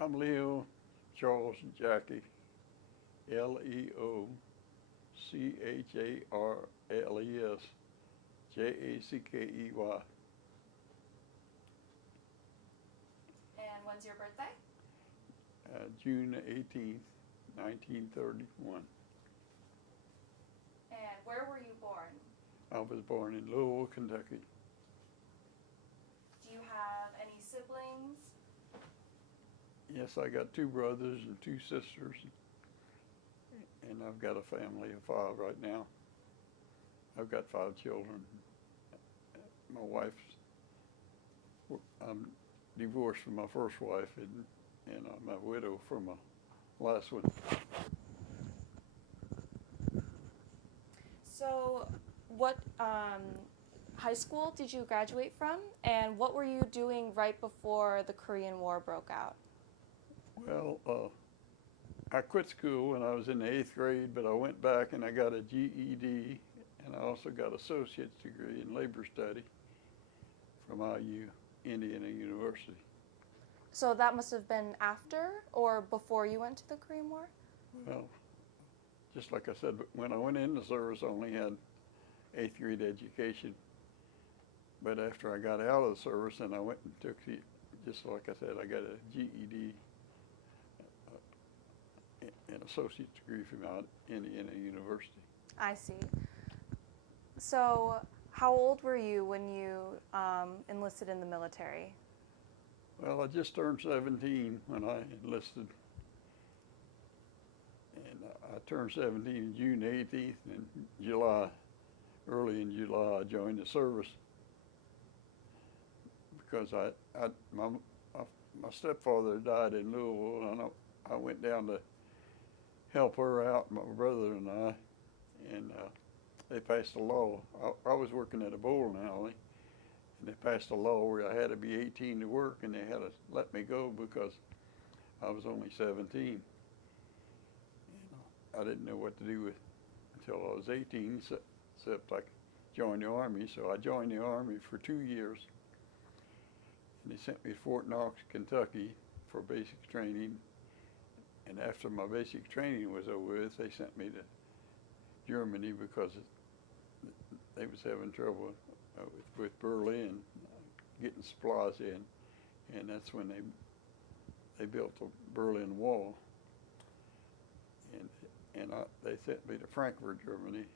I'm Leo Charles Jackey, Leocharles, Jackey. And when's your birthday? June 18th, 1931. And where were you born? I was born in Louisville, Kentucky. Do you have any siblings? Yes, I got 2 brothers and 2 sisters, and I've got a family of 5 right now. I've got 5 children. My wife's, I'm divorced from my first wife, and I'm a widow from my last one. So what high school did you graduate from, and what were you doing right before the Korean War broke out? Well, I quit school when I was in the 8th grade, but I went back and I got a GED, and I also got an associate's degree in labor study from IU, Indiana University. So that must have been after or before you went to the Korean War? Well, just like I said, when I went in the service, I only had 8th grade education. But after I got out of the service, and I went and took the, just like I said, I got a GED, an associate's degree from Indiana University. I see. So how old were you when you enlisted in the military? Well, I just turned 17 when I enlisted. And I turned 17 June 18th, and July, early in July, I joined the service because my stepfather died in Louisville, and I went down to help her out, my brother and I, and they passed a law. I was working at a bowling alley, and they passed a law where I had to be 18 to work, and they had to let me go because I was only 17. I didn't know what to do with until I was 18, except I joined the Army. So I joined the Army for 2 years, and they sent me to Fort Knox, Kentucky for basic training. And after my basic training was over with, they sent me to Germany because they was having trouble with Berlin, getting supplies in, and that's when they built the Berlin Wall. And they sent me to Frankfurt, Germany,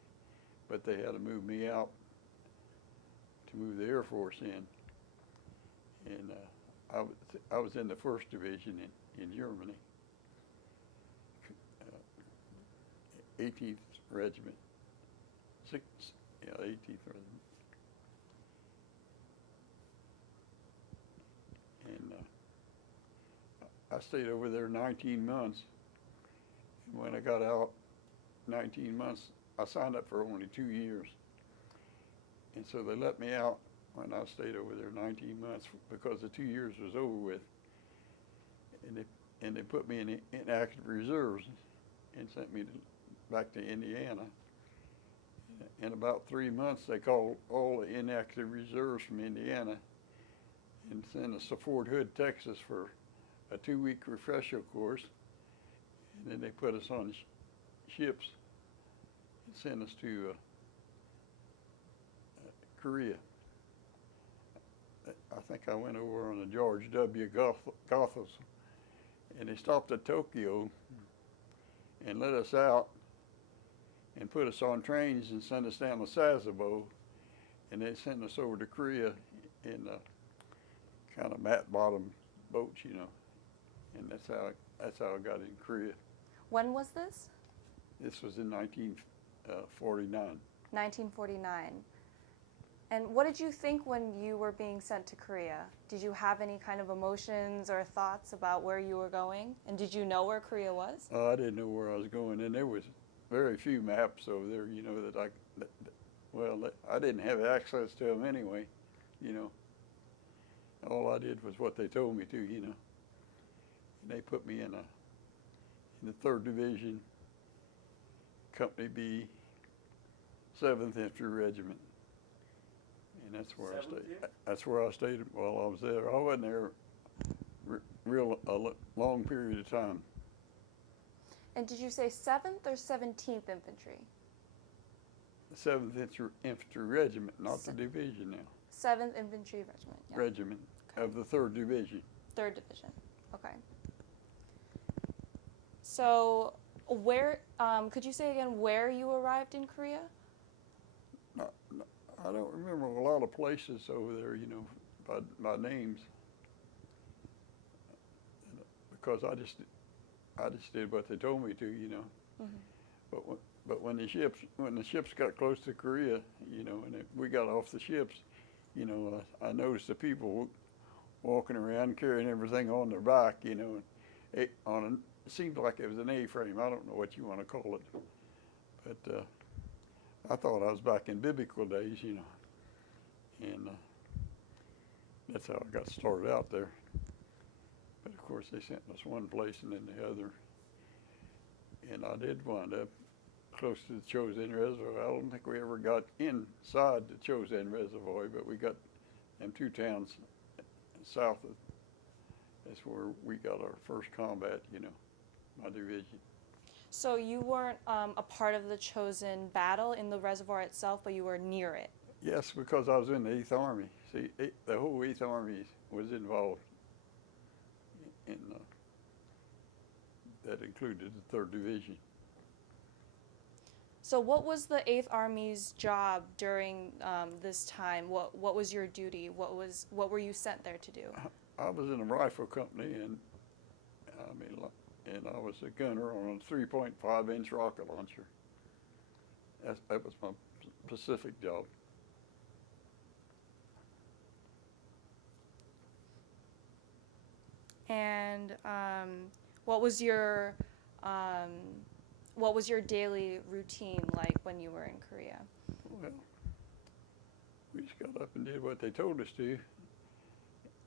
but they had to move me out to move the Air Force in. And I was in the 1st Division in Germany, 18th Regiment, 18th Regiment. And I stayed over there 19 months. When I got out, 19 months, I signed up for only 2 years. And so they let me out when I stayed over there 19 months because the 2 years was over with. And they put me in active reserves and sent me back to Indiana. In about 3 months, they called all the inactive reserves from Indiana and sent us to Fort Hood, Texas for a 2-week refresher course. And then they put us on ships and sent us to Korea. I think I went over on the George W. Gothels, and they stopped at Tokyo and let us out and put us on trains and sent us down to Sasebo, and they sent us over to Korea in kind of mat bottom boats, you know, and that's how I got in Korea. When was this? This was in 1949. 1949. And what did you think when you were being sent to Korea? Did you have any kind of emotions or thoughts about where you were going? And did you know where Korea was? I didn't know where I was going, and there was very few maps over there, you know, I didn't have access to them anyway, you know. All I did was what they told me to, you know. And they put me in the 3rd Division, Company B, 7th Infantry Regiment. And that's where I stayed. That's where I stayed while I was there. I wasn't there long period of time. And did you say 7th or 17th Infantry? The 7th Infantry Regiment, not the Se- division now. 7th Infantry Regiment. Yeah. Regiment of the 3rd Division. 3rd Division. Okay. So, where, could you say again where you arrived in Korea? I don't remember a lot of places over there, you know, by names, because I just did what they told me to, you know. Mm-hmm. But when the ships got close to Korea, you know, and we got off the ships, you know, I noticed the people walking around carrying everything on their back, you know, it seemed like it was an A-frame. I don't know what you want to call it, but I thought I was back in biblical days, you know, and that's how I got started out there. But of course, they sent us one place and then the other, and I did wind up close to the Chosin Reservoir. I don't think we ever got inside the Chosin Reservoir, but we got them 2 towns south of. That's where we got our first combat, you know, my division. So you weren't a part of the Chosin battle in the reservoir itself, but you were near it. Yes, because I was in the 8th Army. See, the whole 8th Army was involved in that included the 3rd Division. So what was the 8th Army's job during this time? What was your duty? What were you sent there to do? I was in a rifle company, and I was a gunner on a 3.5-inch rocket launcher. That was my specific job. And what was your daily routine like when you were in Korea? Well, we just got up and did what they told us to. It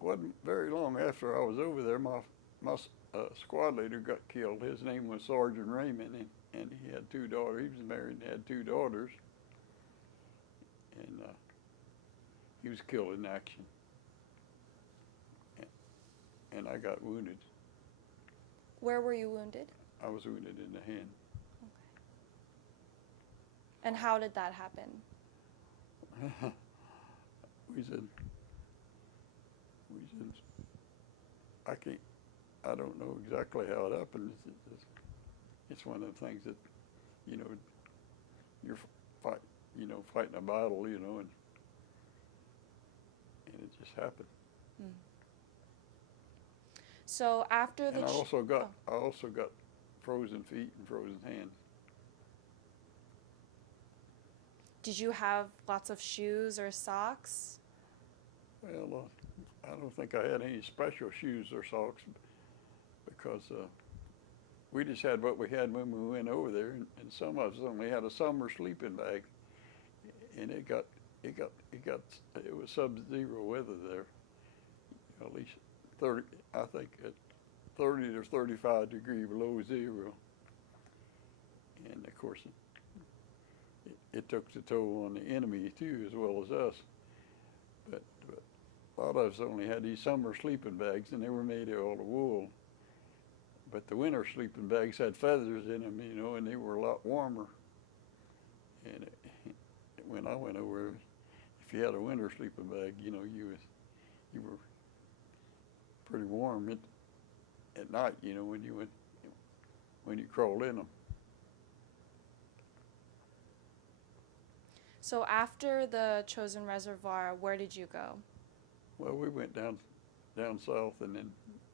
wasn't very long after I was over there, my squad leader got killed. His name was Sergeant Raymond, and he had 2 daughters. He was married and had 2 daughters, and he was killed in action. And I got wounded. Where were you wounded? I was wounded in the hand. Okay. And how did that happen? I don't know exactly how it happened. It's one of the things that, you know, you're fighting a battle, you know, and it just happened. Mm. So after the and I also got frozen feet and frozen hands. Did you have lots of shoes or socks? Well, I don't think I had any special shoes or socks because we just had what we had when we went over there, and some of us only had a summer sleeping bag, and it was sub-zero weather there, at least 30, I think at 30 to 35 degree below zero, and of course it took the toll on the enemy too, as well as us. But a lot of us only had these summer sleeping bags, and they were made out of wool. But the winter sleeping bags had feathers in them, you know, and they were a lot warmer. And when I went over, if you had a winter sleeping bag, you know, you were pretty warm at night, you know, when you crawled in them. So after the Chosin Reservoir, where did you go? Well, we went down south, and then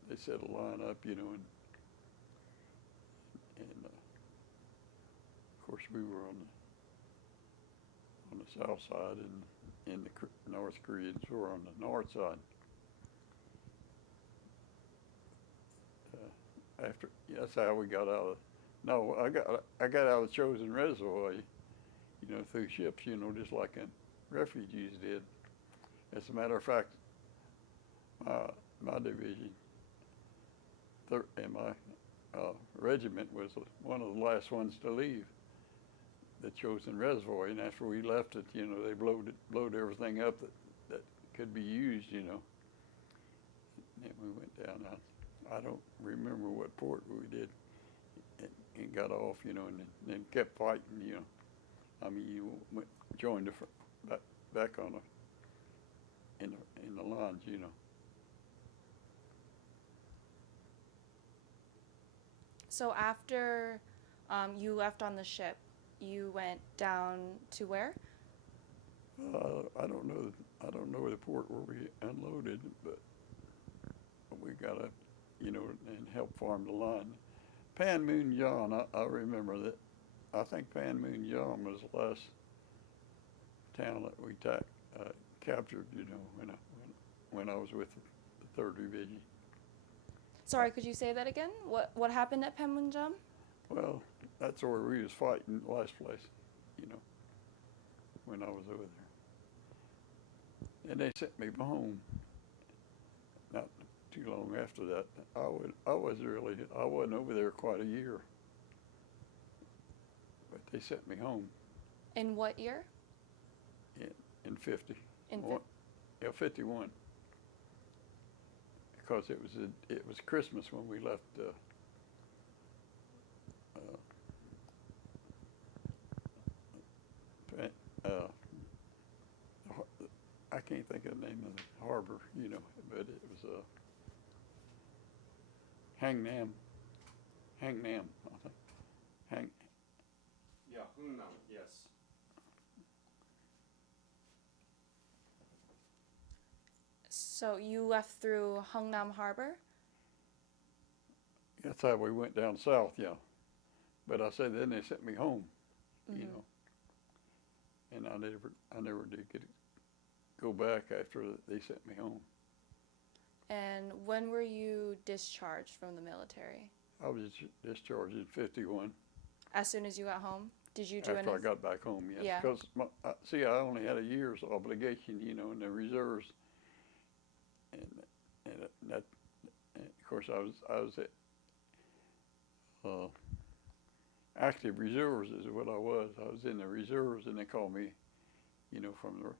they set a line up, you know, and of course we were on the south side, and the North Koreans were on the north side. That's how we got out of. No, I got out of the Chosin Reservoir, you know, through ships, you know, just like refugees did. As a matter of fact, my division and my regiment was one of the last ones to leave the Chosin Reservoir, and after we left it, you know, they blowed everything up that could be used, you know. And we went down out. I don't remember what port we did and got off, and then kept fighting, I mean, you joined back on in the lines, So after you left on the ship, you went down to where? I don't know. I don't know the port where we unloaded, but we got up, and helped farm the line. Pan Moon John, I remember that. I think Pan Moon John was the last town that we captured, when I was with the 3rd Division. Sorry, could you say that again? What happened at Panmunjom? Well, that's where we was fighting the last place, when I was over there. And they sent me home. Not too long after that. I wasn't over there quite a year. But they sent me home. In what year? In 50. In 51. Because it was Christmas when we left. I can't think of the name of the harbor, but it was Hangnam, I think. Yeah, Hungnam, yes. So you left through Hungnam Harbor? That's how we went down south, yeah. But I said then they sent me home, Mm-hmm. and I never did go back after they sent me home. And when were you discharged from the military? I was discharged in 51. As soon as you got home? Did you do After anything? I got back home, yes. Yeah. Because, I only had a year's obligation, in the reserves. And that, and of course, I was active reserves is what I was. I was in the reserves, and they called me, from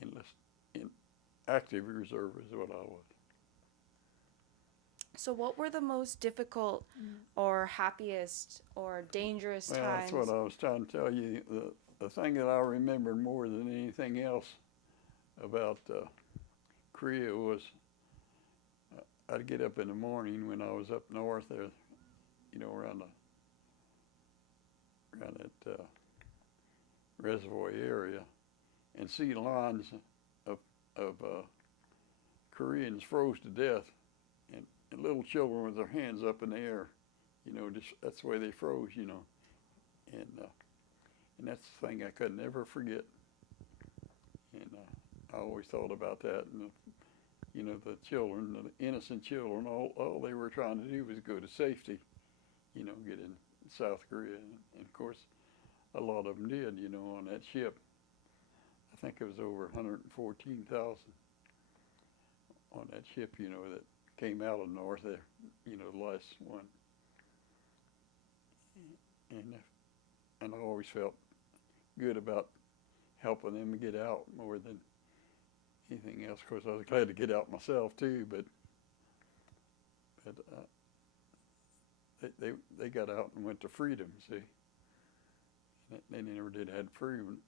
the active reserve is what I was. So what were the most difficult or happiest or dangerous Well, times? that's what I was trying to tell you. The thing that I remembered more than anything else about Korea was I'd get up in the morning when I was up north there, around that reservoir area, and see lines of Koreans froze to death, and little children with their hands up in the air, just that's the way they froze, and that's the thing I could never forget. And I always thought about that, and the children, the innocent children, all they were trying to do was go to safety, get in South Korea, and of course, a lot of them did, on that ship. I think it was over 114,000 on that ship, that came out of north there, the last one. And I always felt good about helping them get out more than anything else. Of course, I was glad to get out myself too, but they got out and went to freedom. See, they never did had freedom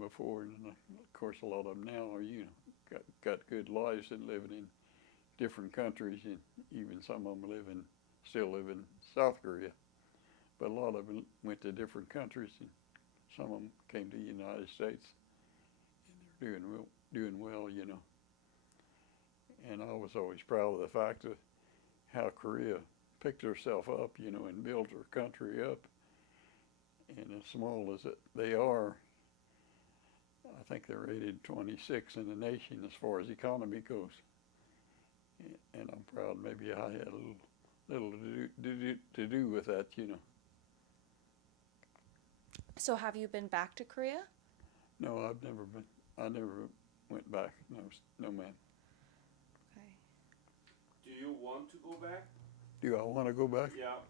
before, and of course, a lot of them now are got good lives and living in different countries, and even some of them still live in South Korea. But a lot of them went to different countries, and some of them came to the United States, and they're doing well, And I was always proud of the fact of how Korea picked herself up, and built her country up. And as small as they are, I think they're rated 26 in the nation as far as economy goes. And I'm proud maybe I had a little to do with that, So have you been back to Korea? No, I've never been. I never went back. No, ma'am. Okay. Do you want to go back? Do I want to go back? Yeah.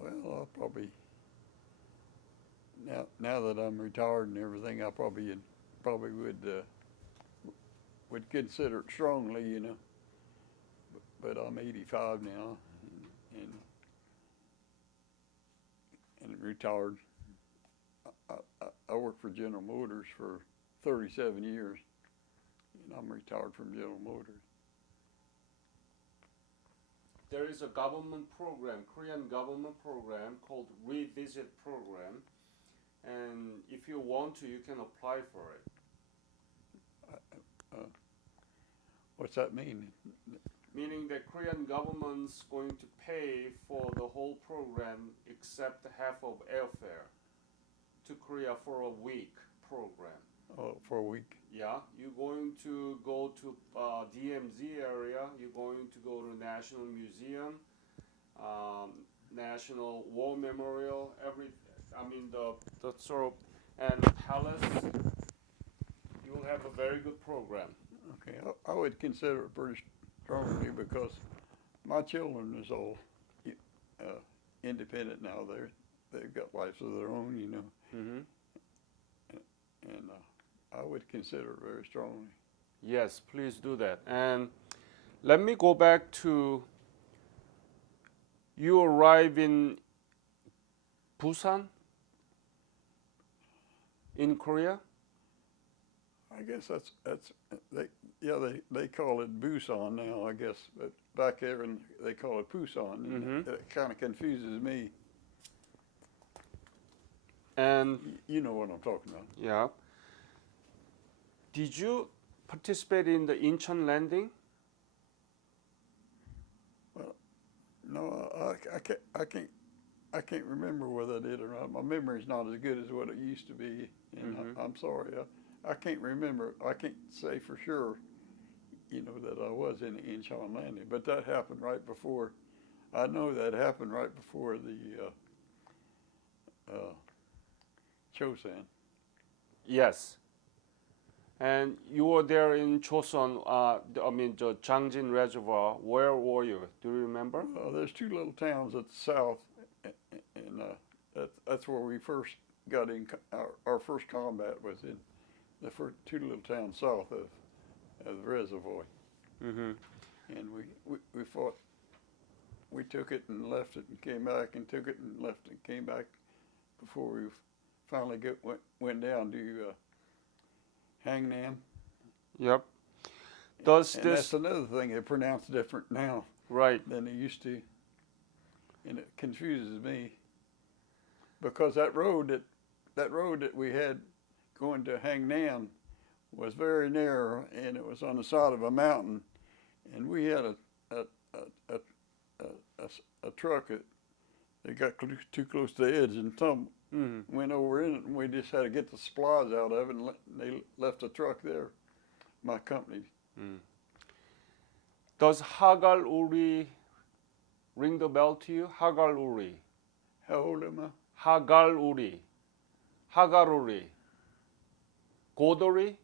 Well, I'll probably, now that I'm retired and everything, I probably would consider it strongly, you know. But I'm 85 now, and retired. I worked for General Motors for 37 years, and I'm retired from General Motors. There is a government program, Korean government program called Revisit Program, and if you want to, you can apply for it. What's that mean? Meaning that Korean government's going to pay for the whole program except half of airfare to Korea for a week program. Oh, for a week. Yeah, you're going to go to DMZ area. You're going to go to National Museum, National War Memorial. The sort of and palace. You will have a very good program. Okay, I would consider it pretty strongly because my children is all independent now. They've got lives of their own, you know. Mm-hmm. And I would consider it very strongly. Yes, please do that. And let me go back to you arrive in Busan in Korea. I guess they call it Busan now, I guess, but back there they call it Busan. Mm-hmm. It kind of confuses me. And you know what I'm talking about. yeah. Did you participate in the Incheon landing? Well, no, I can't remember whether I did or not. My memory's not as good as what it used to be, and Mm-hmm. I'm sorry. I can't remember. I can't say for sure, you know, that I was in the Incheon landing, but that happened right before. I know that happened right before the Chosan. Yes. And you were there in Chosun, the Changjin Reservoir. Where were you? Do you remember? There's two little towns at the south, and that's where we first got in. Our first combat was in the first two little towns south of the reservoir. Mm-hmm. And we fought. We took it and left it and came back and took it and left and came back before we finally went down to Hangnam. Yep. And that's another thing, they pronounce different now right than they used to. And it confuses me because that road that we had going to Hangnam was very narrow, and it was on the side of a mountain, and we had a truck that got too close to the edge and went over in it, and we just had to get the supplies out of it, and they left the truck there, my company. Mm. Does Hagal Uri ring the bell to you? Hagal Uri. How old am I? Hagal Uri. Hagal Uri. Godori?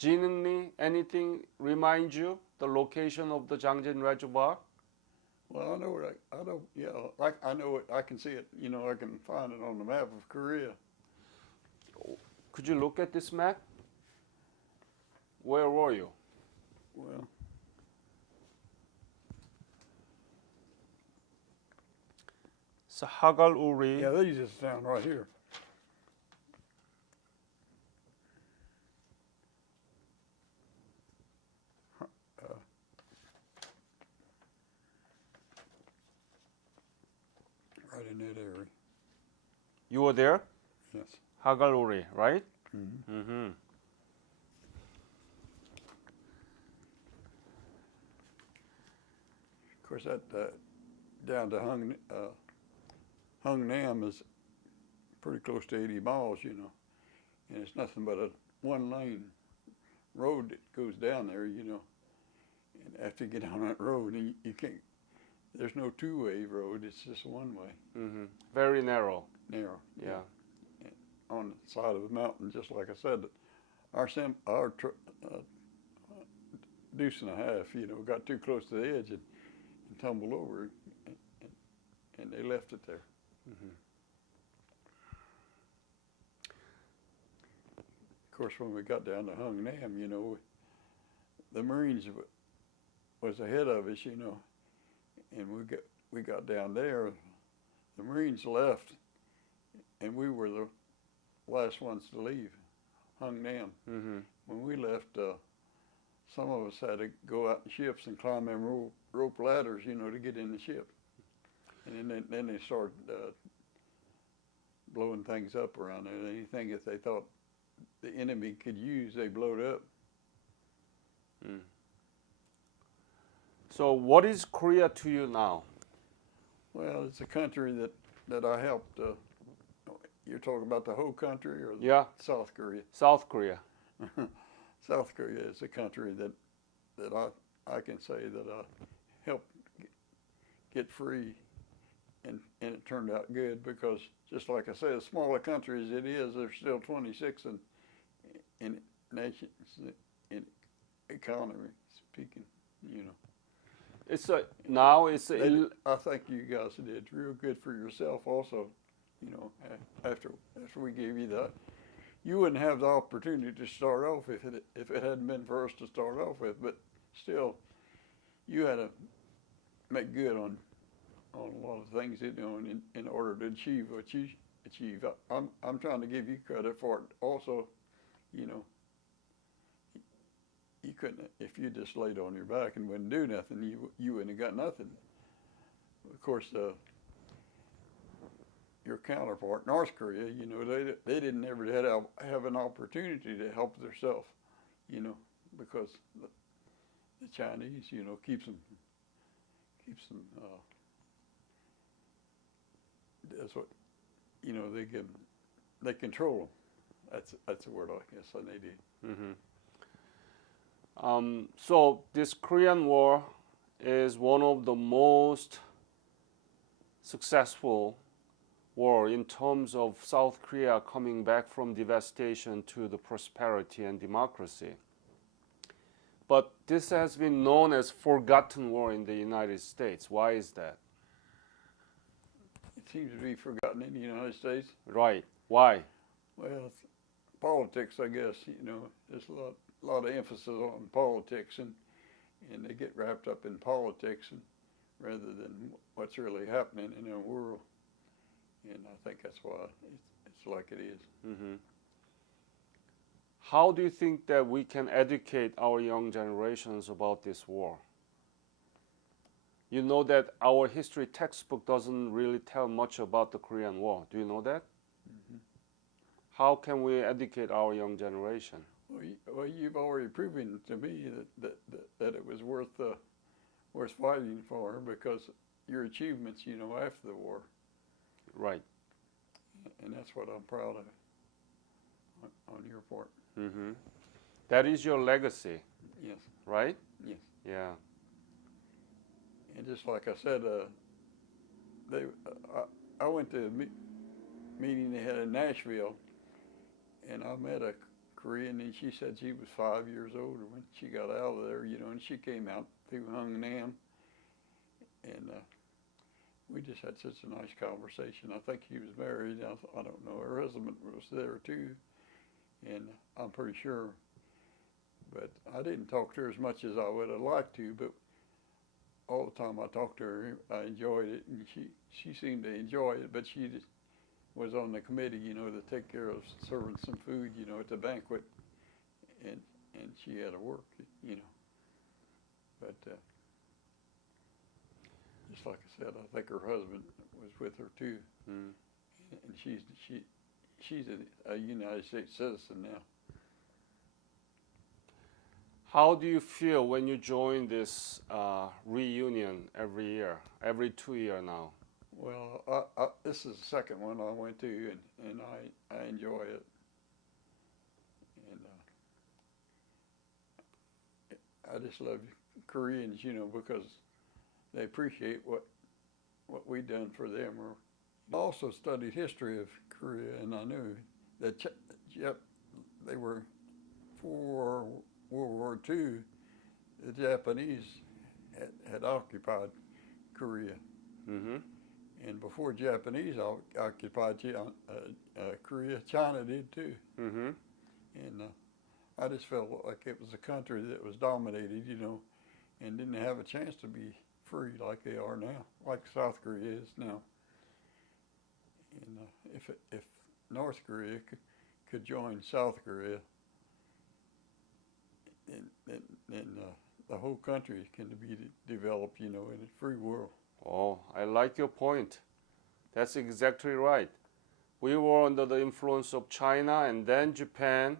Jinungni? Anything remind you the location of the Changjin Reservoir? Well, I know it. I can see it. You know, I can find it on the map of Korea. Could you look at this map? Where were you? Well, So Hagal Uri. yeah, these just down right here. Right in that area. You were there? Yes. Hagal Uri, right? Mm-hmm. Mm-hmm. Of course, that down to Hungnam is pretty close to 80 miles, you know, and it's nothing but a one-lane road that goes down there, you know. And after you get on that road, you can't. There's no two-way road; it's just one-way. Mm-hmm. Very narrow. Narrow. Yeah. On the side of the mountain, just like I said, our deuce and a half, you know, got too close to the edge and tumbled over, and they left it there. Mm-hmm. Of course, when we got down to Hungnam, you know, the Marines was ahead of us, you know, and we got down there. The Marines left, and we were the last ones to leave Hungnam. Mm-hmm. When we left, some of us had to go out in ships and climb them rope ladders, you know, to get in the ship. And then they started blowing things up around there. Anything that they thought the enemy could use, they blowed up. Mm. So what is Korea to you now? Well, it's a country that I helped. You're talking about the whole country or Yeah, South Korea? South Korea. South Korea is a country that I can say that I helped get free, and it turned out good because, just like I said, as small a country as it is, there's still 26 in nations in economy speaking, you know. I I think you guys did real good for yourself also, you know, after we gave you that. You wouldn't have the opportunity to start off if it hadn't been for us to start off with, but still, you had to make good on a lot of things, you know, in order to achieve what you achieve. I'm trying to give you credit for it also, you know. You couldn't, if you just laid on your back and wouldn't do nothing, you wouldn't have got nothing. Of course, your counterpart, North Korea, you know, they didn't ever have an opportunity to help themselves, you know, because the Chinese, you know, keeps them. That's what, you know, they control them. That's a word I guess they do. Mm-hmm. So this Korean War is one of the most successful war in terms of South Korea coming back from devastation to the prosperity and democracy. But this has been known as forgotten war in the United States. Why is that? It seems to be forgotten in the United States. Right. Why? Well, it's politics, I guess. You know, there's a lot of emphasis on politics, and they get wrapped up in politics rather than what's really happening in the world. And I think that's why it's like it is. Mm-hmm. How do you think that we can educate our young generations about this war? You know that our history textbook doesn't really tell much about the Korean War. Do you know that? Mm-hmm. How can we educate our young generation? Well, you've already proven to me that it was worth fighting for, because your achievements, you know, after the war. Right. And that's what I'm proud of on your part. Mm-hmm. That is your legacy. Yes. Right? Yes. Yeah. And just like I said, I went to a meeting they had in Nashville, and I met a Korean, and she said she was 5 years old when she got out of there, you know, and she came out through Hungnam, and we just had such a nice conversation. I think she was married. I don't know. Her husband was there too, and I'm pretty sure. But I didn't talk to her as much as I would have liked to, but all the time I talked to her, I enjoyed it, and she seemed to enjoy it, but she just was on the committee, you know, to take care of serving some food, you know, at the banquet, and she had to work, you know. But just like I said, I think her husband was with her too, and she's a United States citizen now. How do you feel when you join this reunion every year, every 2 years now? Well, this is the second one I went to, and I enjoy it. And I just love Koreans, you know, because they appreciate what we done for them. I also studied history of Korea, and I knew that they were for World War II. The Japanese had occupied Korea. Mm-hmm. And before Japanese occupied Korea, China did too. Mm-hmm. And I just felt like it was a country that was dominated, you know, and didn't have a chance to be free like they are now, like South Korea is now. And if North Korea could join South Korea, then the whole country can be developed, you know, in a free world. Oh, I like your point. That's exactly right. We were under the influence of China and then Japan,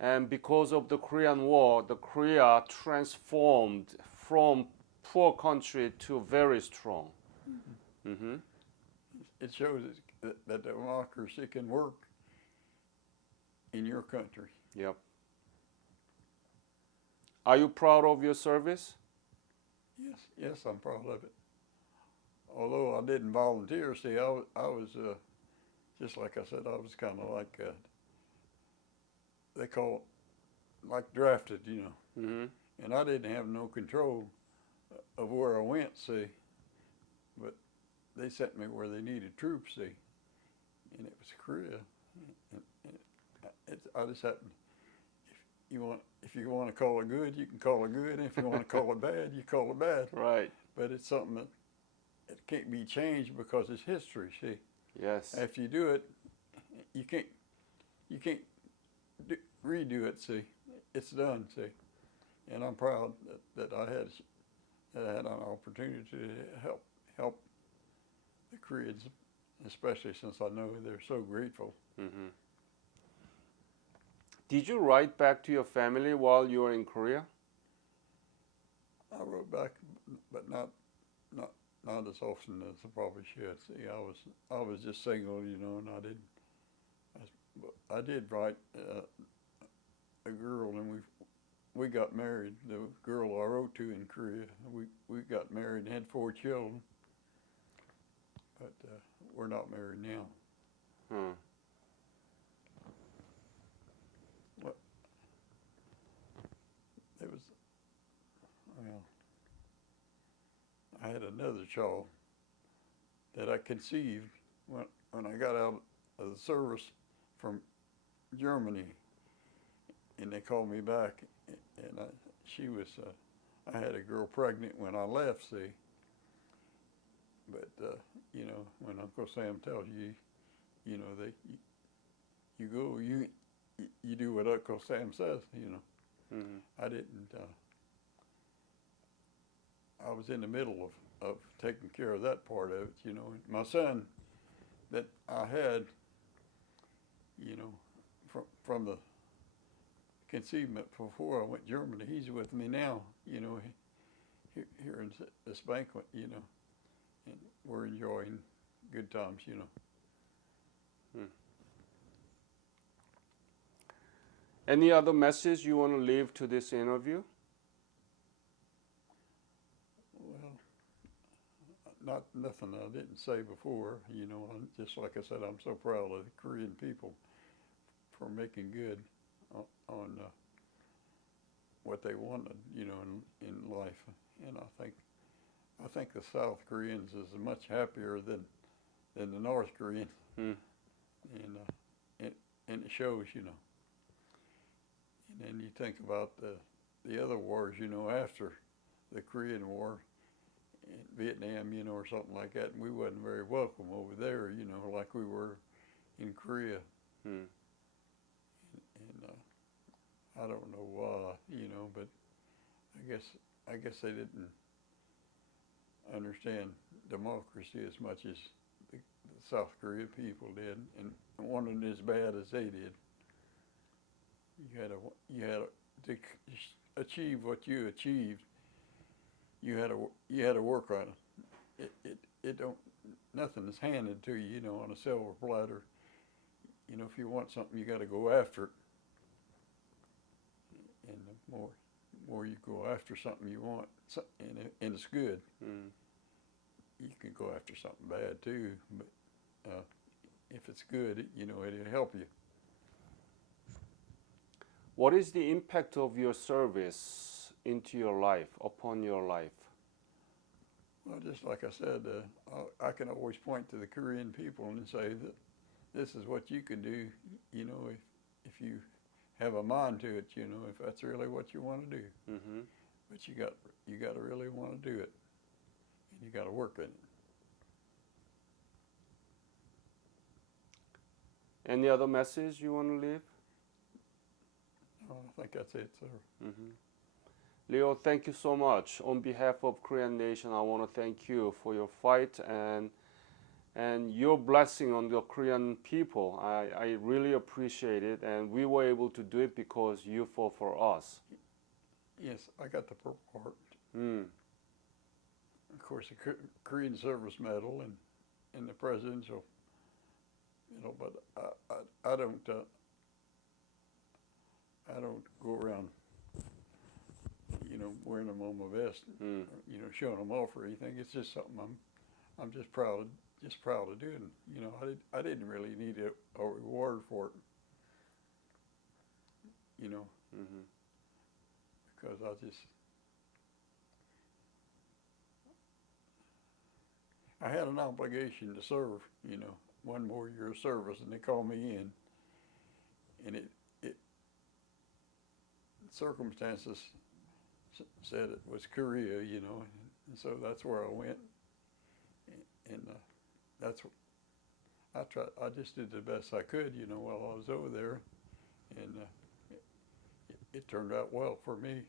and because of the Korean War, the Korea transformed from poor country to very strong. Mm-hmm. It shows that democracy can work in your country. Yep. Are you proud of your service? Yes, I'm proud of it. Although I didn't volunteer, see, I was just like I said, I was kind of like, they call it, like drafted, you know. Mm-hmm. And I didn't have no control of where I went, see. But they sent me where they needed troops, see. And it was Korea. And I just happened, if you want to call it good, you can call it good. And if you want to call it bad, you call it bad. Right. But it's something that it can't be changed because it's history, see. Yes. After you do it, you can't redo it, see. It's done, see. And I'm proud that I had an opportunity to help the Koreans, especially since I know they're so grateful. Mm-hmm. Did you write back to your family while you were in Korea? I wrote back, but not as often as I probably should. See, I was just single, you know, and I did write a girl, and we got married. The girl I wrote to in Korea, we got married and had 4 children, but we're not married now. Hmm. It was, well, I had another child that I conceived when I got out of the service from Germany, and they called me back, and I had a girl pregnant when I left, see. But, you know, when Uncle Sam tells you, you know, you go, you do what Uncle Sam says, you know. Mm-hmm. I didn't, I was in the middle of taking care of that part of it, you know. My son that I had, you know, from the conceivement before I went to Germany, he's with me now, you know, here in this banquet, you know, and we're enjoying good times, you know. Any other message you want to leave to this interview? Well, nothing I didn't say before, you know. Just like I said, I'm so proud of the Korean people for making good on what they wanted, you know, in life. And I think the South Koreans is much happier than the North Koreans, and it shows, you know. And then you think about the other wars, you know, after the Korean War, in Vietnam, you know, or something like that, and we wasn't very welcome over there, you know, like we were in Korea. And I don't know why, you know, but I guess they didn't understand democracy as much as the South Korea people did, and wanted it as bad as they did. You had to achieve what you achieved. You had to work on it. It don't, nothing is handed to you, you know, on a silver platter. You know, if you want something, you got to go after it. And the more you go after something you want, and it's good. You can go after something bad too, but if it's good, you know, it'll help you. What is the impact of your service into your life, upon your life? Well, just like I said, I can always point to the Korean people and say that this is what you can do, you know, if you have a mind to it, you know, if that's really what you want to do. Mm-hmm. But you got to really want to do it, and you got to work at it. Any other message you want to leave? Oh, I think that's it, sir. Mm-hmm. Leo, thank you so much. On behalf of Korean Nation, I want to thank you for your fight and your blessing on the Korean people. I really appreciate it, and we were able to do it because you fought for us. Yes, I got the Purple Heart. Mm. Of course, the Korean Service Medal and the Presidential, you know, but I don't go around, you know, wearing them on my vest, Mm. or, you know, showing them off or anything. It's just something I'm just proud of doing. You know, I didn't really need a reward for it, you know, Mm-hmm. because I had an obligation to serve, you know, one more year of service, and they called me in, and it circumstances said it was Korea, you know, and so that's where I went, and that's what I tried. I just did the best I could, you know, while I was over there, and it turned out well for me.